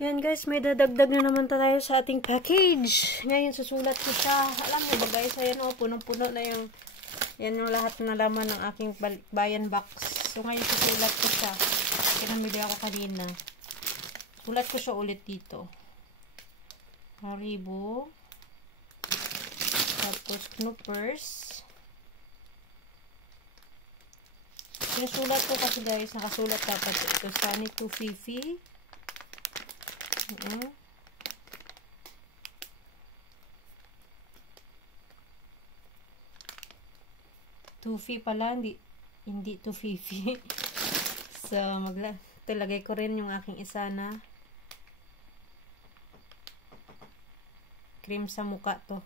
Yan guys, may dadagdag na naman tayo sa ating package. Ngayon, susulat ko siya. Alam mo ba guys, ayan o, punong-puno na yung, yan yung lahat na laman ng aking bayan box. So ngayon, susulat ko siya. Pinamili ako kanina. Sulat ko siya ulit dito. Haribo. Tapos, Knoopers. Sinusulat ko kasi guys, nakasulat dapat ito. Sunny to Fifi. Tufi pala, hindi to Fifi. So, talagay ko rin yung aking isa na cream sa muka to.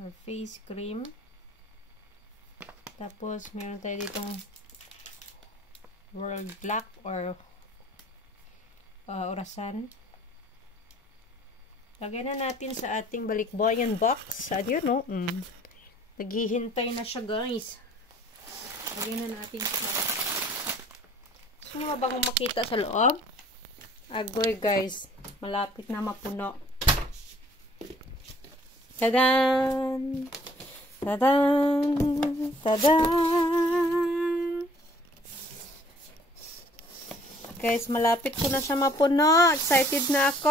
Or face cream. Tapos, meron tayo ditong World Black or Orasan. Lagyan na natin sa ating balikbayan box. Yun, no? Naghihintay na siya, guys. Lagyan na natin siya. Gusto nyo ba bang makita sa loob? Agoy, guys. Malapit na mapuno. Tadan! Tadan! Tadan! Guys, malapit ko na siya mapuno. Excited na ako.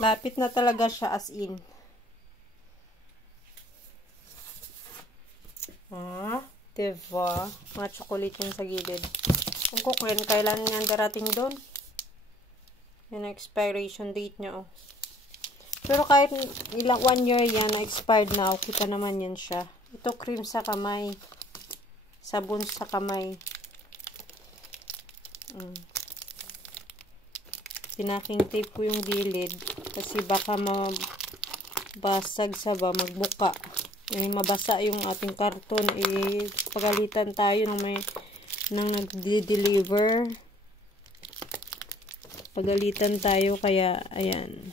Lapit na talaga siya as in. Diba? Mga chocolate yung sa gilid. Kung kukuhin, kailan yan darating doon? Yan ang expiration date niya, oh. Pero kahit ilang 1 year yan, na-expired na. Kita naman yan siya. Ito, cream sa kamay. Sabon sa kamay. Tinaking tape ko yung gilid kasi baka mabasag sa magbuka. Mabasa yung ating karton. Pagalitan tayo nang nag-deliver. Pagalitan tayo kaya ayan.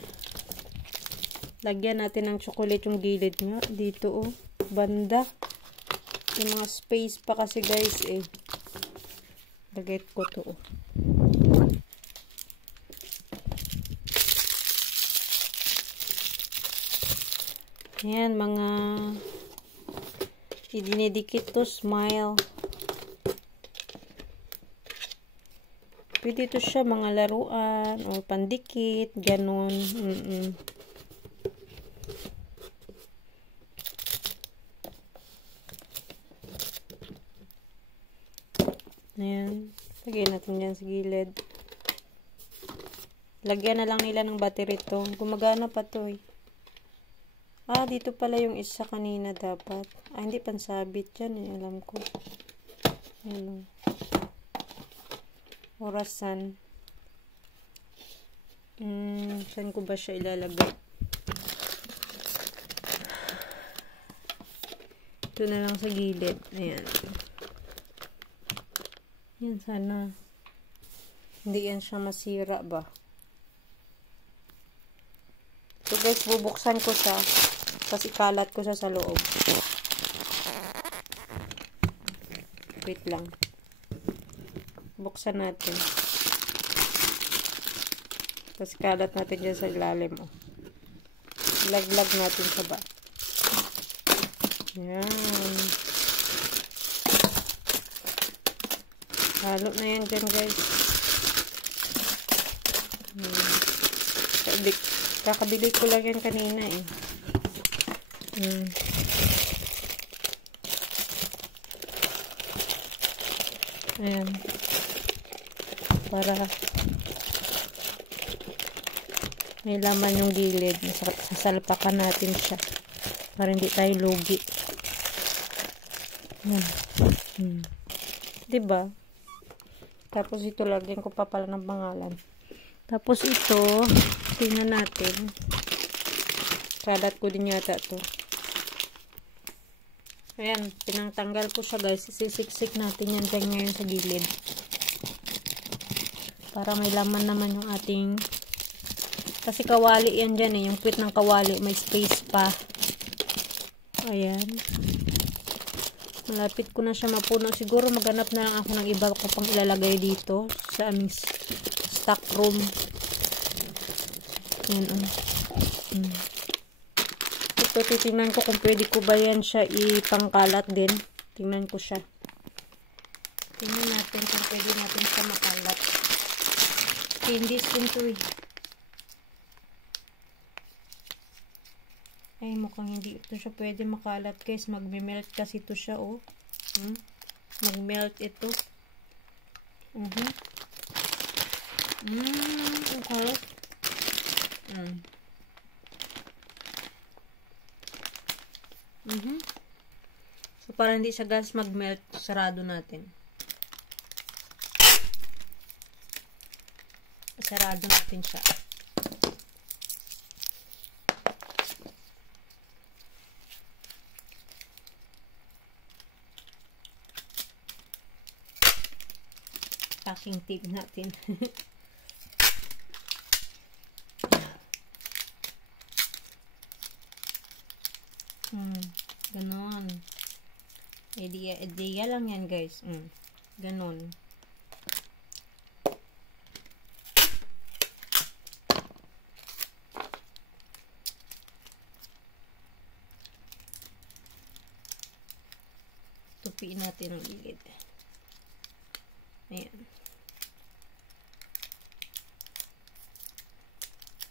Lagyan natin ng chocolate yung gilid nga dito, banda. Yung mga space pa kasi guys lagay ko to. Ayan, mga idinidikit to, smile. Pwede to siya mga laruan o pandikit, ganun. Ayan. Lagyan natin dyan sa gilid. Lagyan na lang nila ng battery to. Gumagana pa to dito pala yung isa kanina dapat. Hindi pansabit yan alam ko. Ayan. Orasan. Saan ko ba siya ilalagay? Ito na lang sa gilid. Ayan. Yan, sana hindi yan siya masira ba. So guys, bubuksan ko siya tapos ikalat ko siya sa loob. Wait lang, buksan natin tapos ikalat natin dyan sa ilalim. Laglag natin sa ba. Yan, halo na yan dyan guys. Kakabili ko lang yan kanina Ayan. Para may laman yung gilid. Sasalpakan natin siya para hindi tayo lugi. Diba? Tapos ito, lagyan ko pa pala ng pangalan. Tapos ito, tingnan natin. Kalat ko din yata to. Ayan, pinangtanggal ko siya guys. Sisiksik natin yan dyan ngayon sa gilid. Para may laman naman yung ating... Kasi kawali yan dyan Yung puwit ng kawali, may space pa. Ayan. Malapit ko na siya mapuno. Siguro maghanap na lang ako ng iba ko pang ilalagay dito sa aming stock room. Yan Ito, titingnan ko kung pwede ko ba yan siya ipangkalat din. Tingnan ko siya. Tingnan natin kung pwede natin siya makalat. Candies din to eh. Ay, mukhang hindi ito siya pwede makalat, guys. Magme-melt kasi ito siya, oh. Mag-melt ito. Okay. So, para hindi siya, guys, mag-melt, sarado natin. Sarado natin siya. Packing tape natin. Ganon. Idea lang yan, guys. Ganon. Tupiin natin ang gilid. Ayan.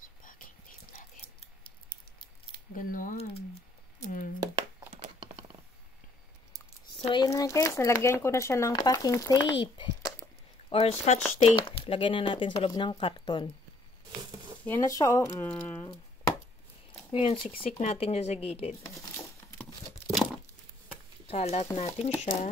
So, packing tape natin. Ganon. So, ayan na guys. Nalagyan ko na siya ng packing tape. Or scotch tape. Lagay na natin sa loob ng karton. Ayan na siya, oh. Ngayon, siksik natin niya sa gilid. Kalat natin siya.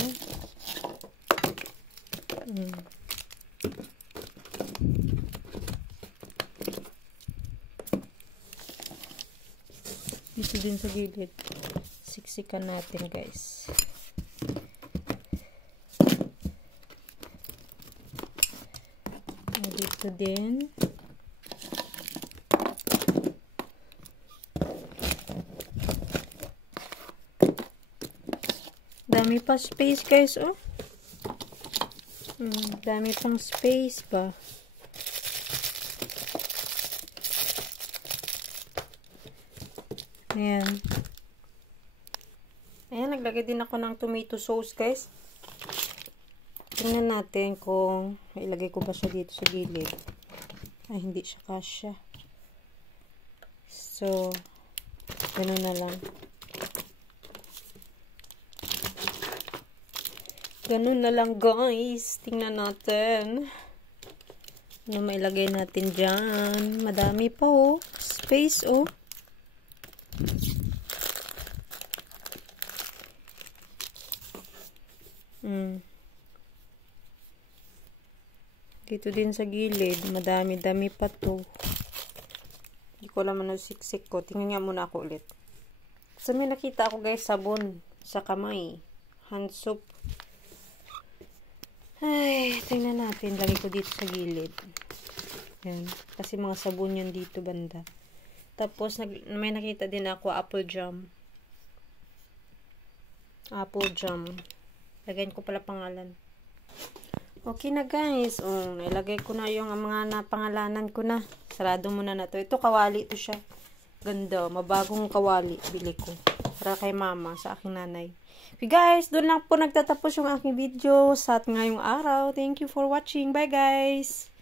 Dito din sa gilid. Siksikan natin, guys. Dito din. Dami pa space, guys, oh. Dami pang space pa. Ayan. Ayan, naglagay din ako ng tomato sauce, guys. Tingnan natin kung ilagay ko ba siya dito sa gilid. Ay, hindi siya kasya. So, ganun na lang. Ganun na lang, guys. Tingnan natin. Ano mailagay natin dyan? Madami pa, oh. Space, oh. Dito din sa gilid. Madami-dami pa to. Hindi ko alam ano siksik ko. Tingnan nga muna ako ulit. So, may nakita ako, guys, sabon sa kamay. Hand soap. Ay, tingnan natin. Lagay ko dito sa gilid. Yan. Kasi mga sabon yun dito banda. Tapos, may nakita din ako apple jam. Apple jam. Lagayin ko pala pangalan. Okay na, guys. Nailagay ko na yung mga napangalanan ko na. Sarado muna na to. Ito, kawali to siya. Ganda. Mabagong kawali. Bili ko. Para kay mama, sa aking nanay. Okay, guys, doon lang po nagtatapos yung aking video sa ngayong araw. Thank you for watching. Bye, guys!